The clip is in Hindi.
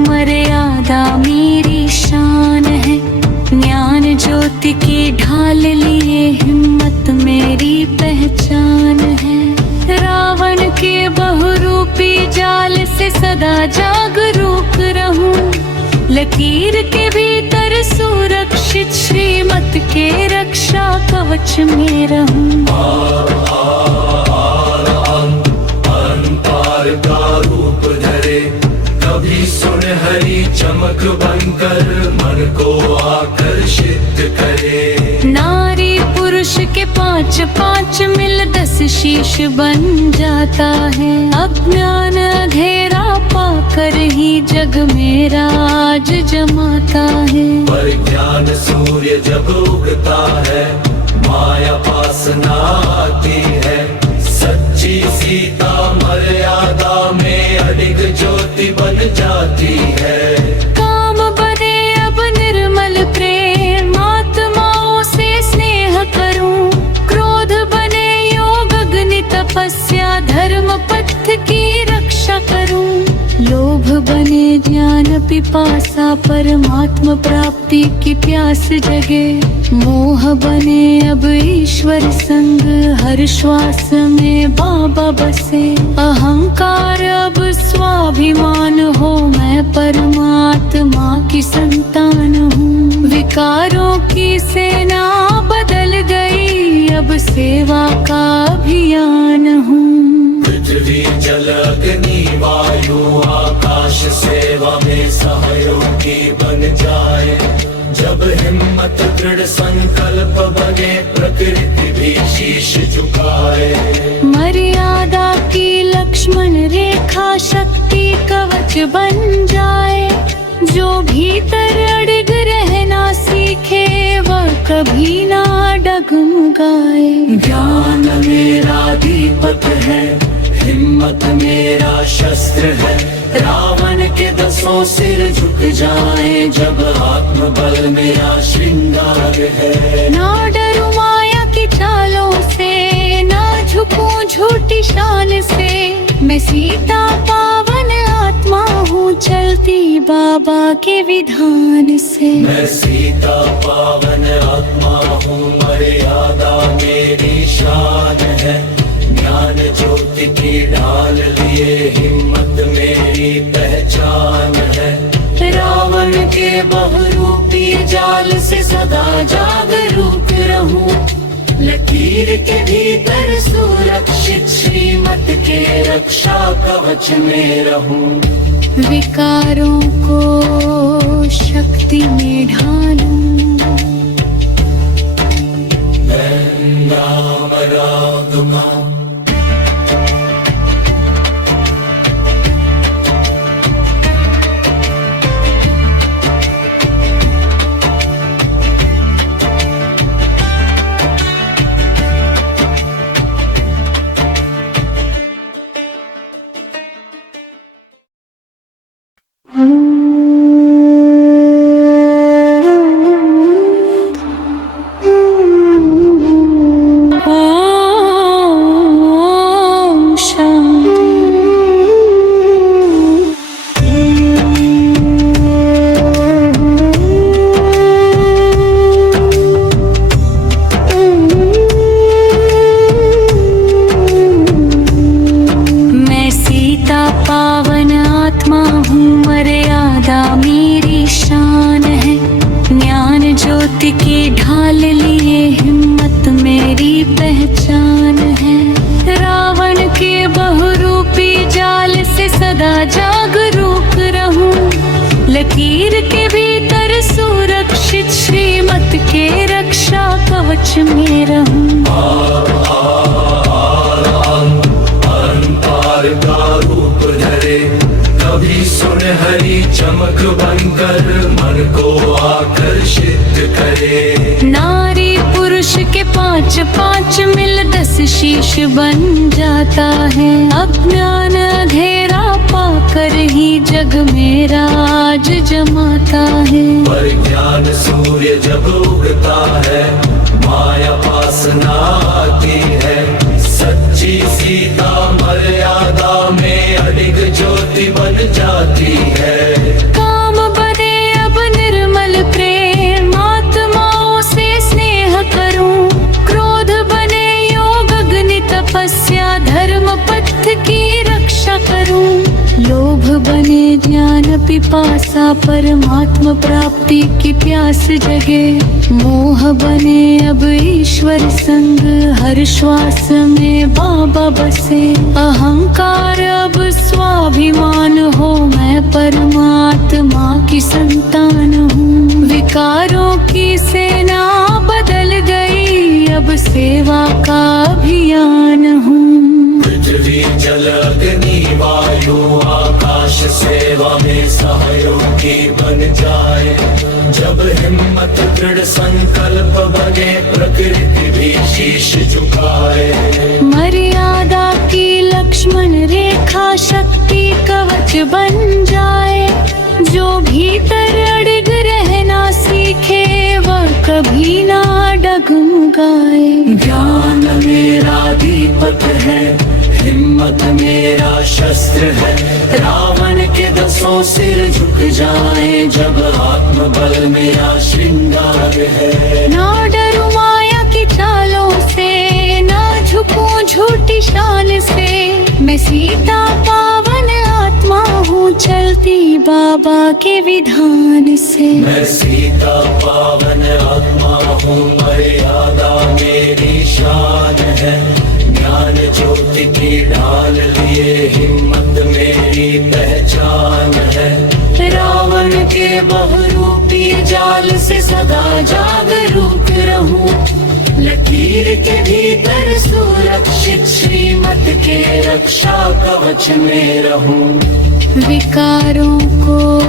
मर्यादा मेरी शान है। ज्ञान ज्योति की ढाल लिए हिम्मत मेरी पहचान है। रावण के बहुरूपी जाल से सदा जागरूक रहूं। लकीर के भीतर सुरक्षित श्रीमत के रक्षा कवच में रहूं। पार का रूप धरे कभी सुनहरी चमक बनकर मन को आकर्षित करे। नारी पुरुष के पांच पांच मिल 10 शीश बन जाता है। अज्ञान अंधेरा पाकर ही जग में राज जमाता है। पर ज्ञान सूर्य जब उगता है माया पास ना आती है। सच्ची सीता मर्यादा में अडिग ज्योति बन जाती है। काम बने अब निर्मल प्रेम आत्माओं से स्नेह करूं। क्रोध बने योग अग्नि तपस्या धर्म पथ की रक्षा करूं। लोभ बने ज्ञान पिपासा परमात्म प्राप्ति की प्यास जगे। मोह बने अब ईश्वर संग हर श्वास में बाबा बसे। अहंकार अब स्वाभिमान हो मैं परमात्मा की संतान हूँ। विकारों की सेना बदल गई अब सेवा का अभियान हूँ। पृथ्वी जल अग्नि वायु आकाश सेवा में सहयोगी बन जाए। जब हिम्मत दृढ़ संकल्प बने प्रकृति भी शीश झुकाए। मर्यादा की लक्ष्मण रेखा शक्ति कवच बन जाए। जो भीतर अड़िग रहना सीखे वह कभी ना डगमगाए। ज्ञान मेरा दीपक है हिम्मत मेरा शस्त्र है। रावण के 10 सिर झुक जाए जब आत्मबल मेरा श्रृंगार है। ना डरूं माया की चालों से ना झुकूं झूठी शान से। मैं सीता पावन आत्मा हूँ चलती बाबा के विधान से। मैं सीता पावन आत्मा हूँ मर्यादा मेरी शान है। ज्ञान ज्योति की ढाल लिए हिम्मत मेरी पहचान है। रावण के बहुरूपी जाल से सदा जागरूक रहूं। लकीर के भीतर सुरक्षित श्रीमत के रक्षा कवच में रहूं। विकारों को शक्ति में ढालूं। नाम राधुमा की ढाल लिए हिम्मत मेरी पहचान है। रावण के बहुरूपी जाल से सदा जागरूक रहूं। लकीर के भीतर सुरक्षित श्रीमत के रक्षा कवच में रहूं। पार का रूप धरे कभी सुनहरी चमक बनकर मन को आकर्षित करे। नारी पुरुष के पांच पांच मिल 10 शीश बन जाता है। अज्ञान अंधेरा पाकर ही जग में राज जमाता है। पर ज्ञान सूर्य जब उगता है माया पास ना आती है। सच्ची सीता मर्यादा में अडिग ज्योति बन जाती है। पिपासा परमात्मा प्राप्ति की प्यास जगे। मोह बने अब ईश्वर संग, हर श्वास में बाबा बसे। अहंकार अब स्वाभिमान हो, मैं परमात्मा की संतान हूँ। विकारों की सेना बदल गई, अब सेवा का अभियान हूँ। पृथ्वी जल अग्नि वायु आकाश सेवा में सहयोगी बन जाए। जब हिम्मत दृढ़ संकल्प बने, प्रकृति भी शीश झुकाए। मर्यादा की लक्ष्मण रेखा शक्ति कवच बन जाए। जो भीतर अड़िग रहना सीखे, वह कभी ना डगमगाए। ज्ञान मेरा दीपक है, हिम्मत मेरा शस्त्र है। रावण के 10 सिर झुक जाए, जब आत्मबल मेरा श्रृंगार है। ना डरूं माया की चालों से, ना झुकूं झूठी शान से। मैं सीता पावन आत्मा हूँ, चलती बाबा के विधान से। मैं सीता पावन आत्मा हूँ, मर्यादा मेरी शान है। ज्ञान ज्योति की ढाल लिए, हिम्मत मेरी पहचान है। रावण के बहुरूपी जाल से सदा जागरूक रहूं। लकीर के भीतर सुरक्षित, श्रीमत के रक्षा कवच में रहूं। विकारों को